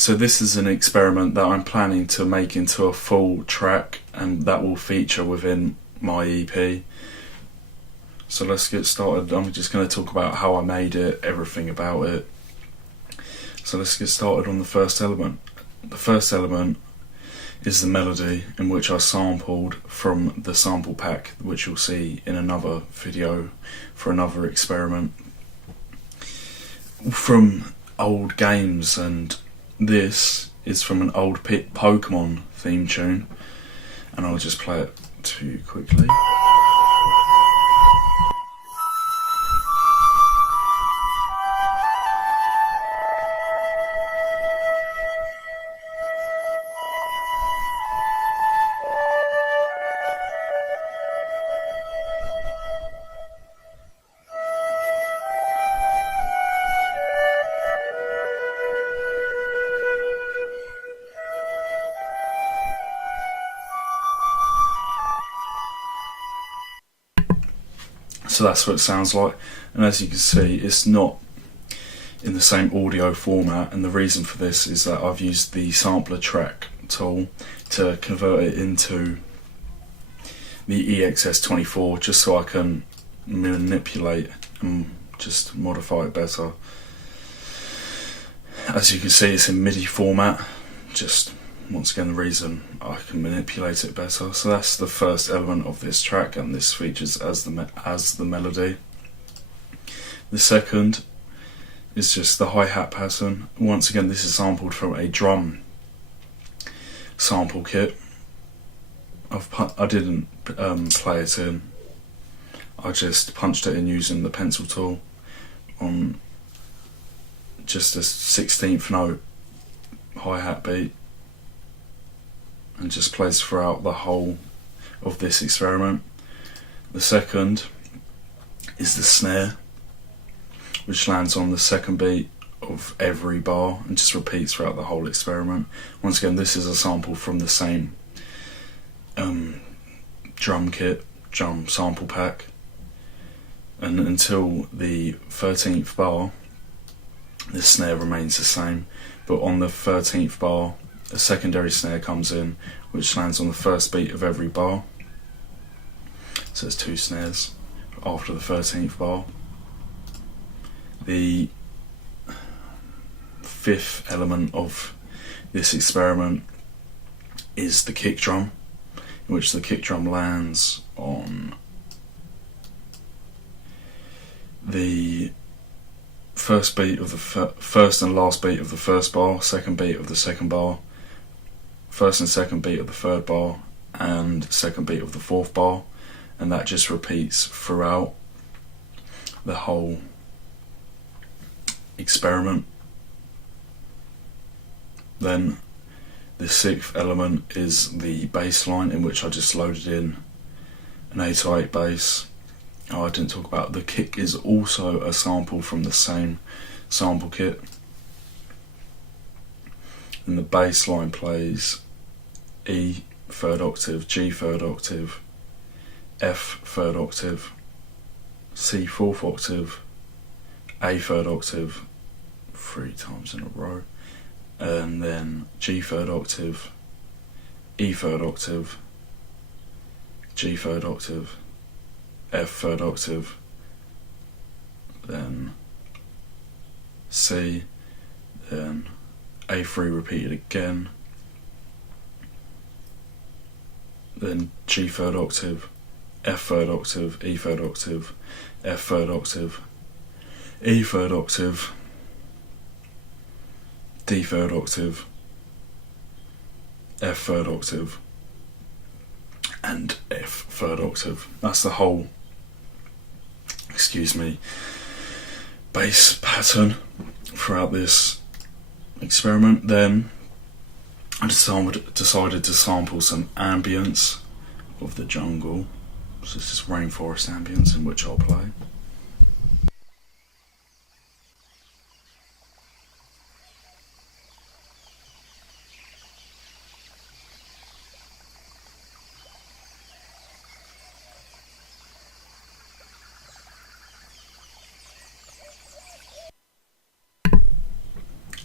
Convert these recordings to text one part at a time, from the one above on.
So this is an experiment that I'm planning to make into a full track, and that will feature within my EP. So let's get started. I'm just going to talk about how I made it, everything about it. So let's get started on the first element. The first element is the melody, in which I sampled from the sample pack, which you'll see in another video for another experiment, from old games, and this is from an old Pokemon theme tune, and I'll just play it to you quickly. So that's what it sounds like, and as you can see, it's not in the same audio format, and the reason for this is that I've used the sampler track tool to convert it into the EXS24 just so I can manipulate and just modify it better. As you can see, it's in MIDI format, just once again the reason I can manipulate it better. So that's the first element of this track, and this features as the melody. The second is just the hi-hat pattern. Once again, this is sampled from a drum sample kit. I didn't play it in, I just punched it in using the pencil tool on just a 16th note hi-hat beat, and just plays throughout the whole of this experiment. The second is the snare, which lands on the second beat of every bar and just repeats throughout the whole experiment. Once again, this is a sample from the same drum sample pack, and until the 13th bar the snare remains the same, but on the 13th bar a secondary snare comes in which lands on the first beat of every bar. So there's two snares after the 13th bar. The fifth element of this experiment is the kick drum, in which the kick drum lands on the first beat of the first and last beat of the first bar, second beat of the second bar, first and second beat of the third bar, and second beat of the fourth bar, and that just repeats throughout the whole experiment. Then the sixth element is the bass line, in which I just loaded in an 808 bass. Oh, I didn't talk about the kick is also a sample from the same sample kit, and the bass line plays E third octave, G third octave, F third octave, C fourth octave, A third octave 3 times in a row, and then G third octave, E third octave, G third octave, F third octave, then C, then A3 repeated again, then G third octave, F third octave, E third octave, F third octave, E third octave, D third octave, F third octave, and F third octave. That's the whole, bass pattern throughout this experiment. Then I decided to sample some ambience of the jungle. So this is rainforest ambience, in which I'll play.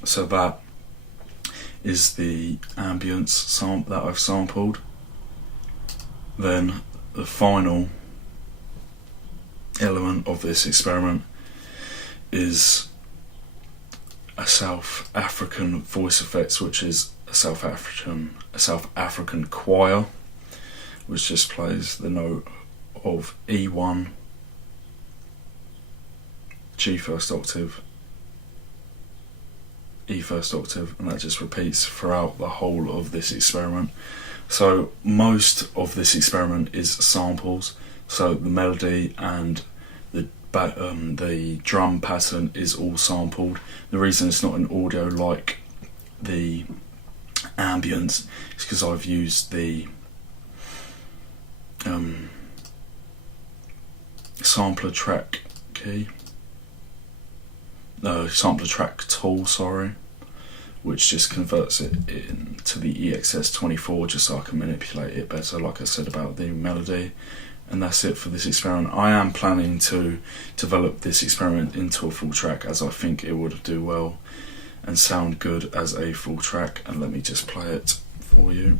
So that is the ambience that I've sampled. Then the final element of this experiment is a South African voice effects, which is a South African choir, which just plays the note of E1, G first octave, E first octave, and that just repeats throughout the whole of this experiment. So most of this experiment is samples, so the melody and the drum pattern is all sampled. The reason it's not an audio like the ambience is because I've used the sampler track tool, which just converts it into the EXS24 just so I can manipulate it better, like I said about the melody. And that's it for this experiment. I am planning to develop this experiment into a full track, as I think it would do well and sound good as a full track. And let me just play it for you.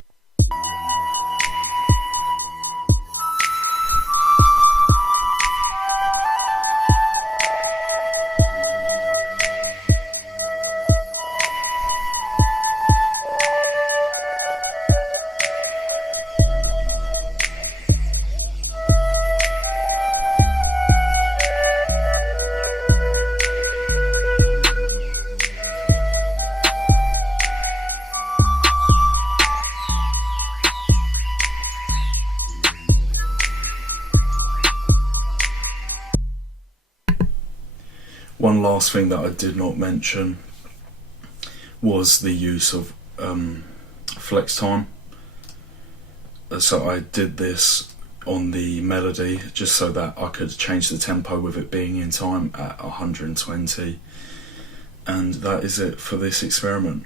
One last thing that I did not mention was the use of flex time. So I did this on the melody just so that I could change the tempo with it being in time at 120, and that is it for this experiment.